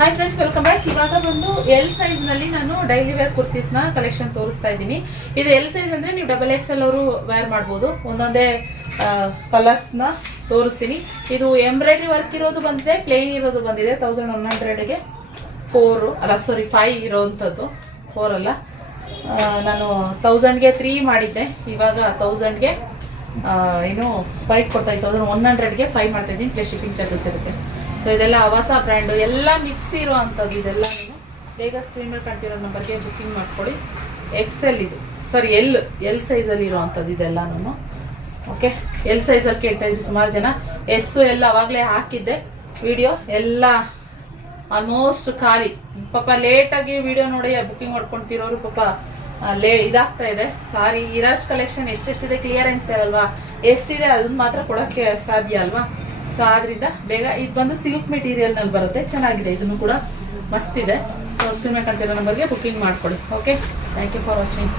Hi friends, welcome back. ಇವಾಗ ಬಂದು L size ನಲ್ಲಿ ನಾನು ಡೈಲಿ ವೇರ್ ಕುರ್ತೀಸ್ನ ಕಲೆಕ್ಷನ್ ತೋರಿಸ್ತಾ ಇದ್ದೀನಿ. ಇದು ಎಲ್ ಸೈಜ್ ಅಂದ್ರೆ ನೀವು XXL ಅವರು ವೇರ್ ಮಾಡ್ಬೋದು. ಒಂದೊಂದೇ ಕಲರ್ಸ್ನ ತೋರಿಸ್ತೀನಿ. ಇದು ಎಂಬ್ರಾಯ್ಡ್ರಿ ವರ್ಕ್ ಇರೋದು ಬಂದಿದೆ, ಪ್ಲೇನ್ ಇರೋದು ಬಂದಿದೆ. 1100ಗೆ 5 ಇರೋವಂಥದ್ದು, 4 ಅಲ್ಲ. ನಾನು 1000ಗೆ 3 ಮಾಡಿದ್ದೆ, ಇವಾಗ 1000ಗೆ 5 ಕೊಡ್ತಾ ಇದ್ದೀನಿ. 1100ಗೆ 5 ಮಾಡ್ತಾ ಇದ್ದೀನಿ, ಪ್ಲಸ್ ಶಿಪ್ಪಿಂಗ್ ಚಾರ್ಜಸ್ ಇರುತ್ತೆ. ಸೊ ಇದೆಲ್ಲ ಹೊಸ ಬ್ರ್ಯಾಂಡು, ಎಲ್ಲ ಮಿಕ್ಸ್ ಇರೋ ಅಂಥದ್ದು. ಇದೆಲ್ಲ ನೀವು ಬೇಗ ಸ್ಕ್ರೀನ್ ಮೇಲೆ ಕಾಣ್ತಿರೋ ನಂಬರ್ಗೆ ಬುಕ್ಕಿಂಗ್ ಮಾಡ್ಕೊಳ್ಳಿ. ಎಲ್ ಸೈಜಲ್ಲಿ ಇರೋ ಅಂಥದ್ದು ಇದೆಲ್ಲನೂ. ಓಕೆ, ಎಲ್ ಸೈಜಲ್ಲಿ ಕೇಳ್ತಾ ಇದ್ರಿ ಸುಮಾರು ಜನ. ಎಲ್ಲ ಅವಾಗಲೇ ಹಾಕಿದ್ದೆ ವಿಡಿಯೋ, ಎಲ್ಲ ಆಲ್ಮೋಸ್ಟ್ ಖಾಲಿ. ಪಾಪ ಲೇಟಾಗಿ ವಿಡಿಯೋ ನೋಡಿ ಬುಕ್ಕಿಂಗ್ ಮಾಡ್ಕೊಳ್ತಿರೋರು ಪಾಪ ಇದಾಗ್ತಾ ಇದೆ. ಸಾರಿ, ಇರೋಷ್ಟು ಕಲೆಕ್ಷನ್ ಎಷ್ಟೆಷ್ಟಿದೆ ಕ್ಲಿಯರೆನ್ಸ್ ಅಲ್ವಾ, ಎಷ್ಟಿದೆ ಅದನ್ನ ಮಾತ್ರ ಕೊಡೋಕ್ಕೆ ಸಾಧ್ಯ ಅಲ್ವಾ. ಸೊ ಆದ್ರಿಂದ ಬೇಗ ಇದು ಬಂದು ಸಿಲ್ಕ್ ಮೆಟೀರಿಯಲ್ನಲ್ಲಿ ಬರುತ್ತೆ, ಚೆನ್ನಾಗಿದೆ. ಇದನ್ನು ಕೂಡ ಮಸ್ತ್ ಇದೆ. ಸೊ ಸ್ಕ್ರೀನ್ ಮೇಲೆ ಕಾಣ್ತಿರೋ ನಂಬರ್ಗೆ ಬುಕ್ಕಿಂಗ್ ಮಾಡ್ಕೊಳ್ಳಿ. Okay, thank you for watching.